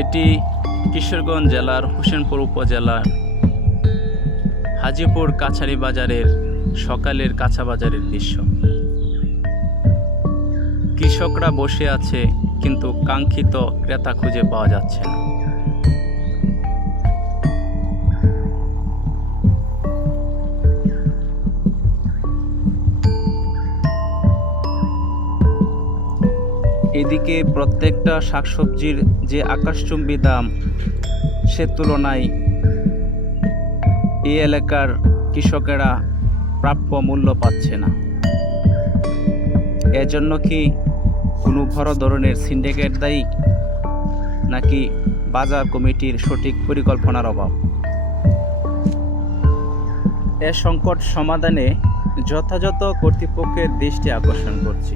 এটি কিশোরগঞ্জ জেলার হোসেনপুর উপজেলার হাজিপুর কাছারি বাজারের সকালের কাঁচা বাজারের দৃশ্য। কৃষকরা বসে আছে কিন্তু কাঙ্ক্ষিত ক্রেতা খুঁজে পাওয়া যাচ্ছে না। এদিকে প্রত্যেকটা শাকসবজির যে আকাশচুম্বী দাম সে তুলনায় এই এলাকার কৃষকেরা প্রাপ্য মূল্য পাচ্ছে না। এজন্য কি কোনো বড় ধরনের সিন্ডিকেট দায়ী নাকি বাজার কমিটির সঠিক পরিকল্পনার অভাব? এ সংকট সমাধানে যথাযথ কর্তৃপক্ষের দৃষ্টি আকর্ষণ করছি।